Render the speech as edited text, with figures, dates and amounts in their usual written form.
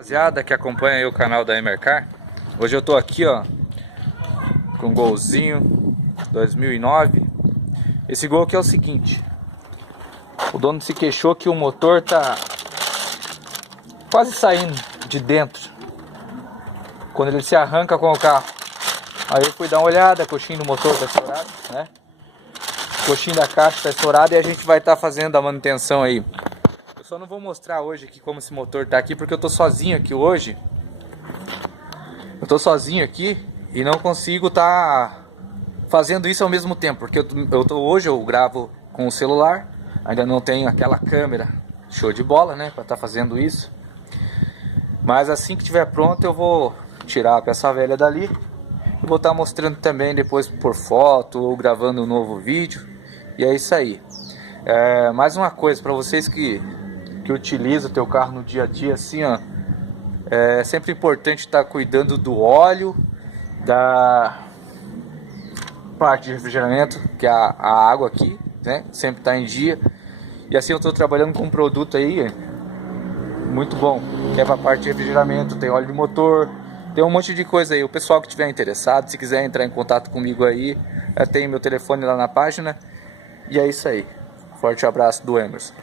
Rapaziada que acompanha aí o canal da Emercar, hoje eu tô aqui ó com um golzinho 2009. Esse gol aqui é o seguinte: o dono se queixou que o motor tá quase saindo de dentro quando ele se arranca com o carro. Aí eu fui dar uma olhada, a coxinha do motor tá estourado, né? A coxinha da caixa tá estourada e a gente vai estar fazendo a manutenção aí. Eu só não vou mostrar hoje aqui como esse motor tá aqui, porque eu tô sozinho aqui hoje. Eu tô sozinho aqui e não consigo tá fazendo isso ao mesmo tempo, porque hoje eu gravo com o celular, ainda não tenho aquela câmera show de bola, né, para estar fazendo isso. Mas assim que tiver pronto eu vou tirar a peça velha dali e vou estar mostrando também depois por foto ou gravando um novo vídeo. E é isso aí. Mais uma coisa para vocês que utilizam o teu carro no dia a dia, assim ó, é sempre importante estar cuidando do óleo, da parte de refrigeramento, que é a água aqui, né? Sempre está em dia. E assim eu estou trabalhando com um produto aí muito bom, que é para a parte de refrigeramento, tem óleo de motor, tem um monte de coisa aí. O pessoal que estiver interessado, se quiser entrar em contato comigo aí, tem meu telefone lá na página. E é isso aí. Forte abraço do Emerson.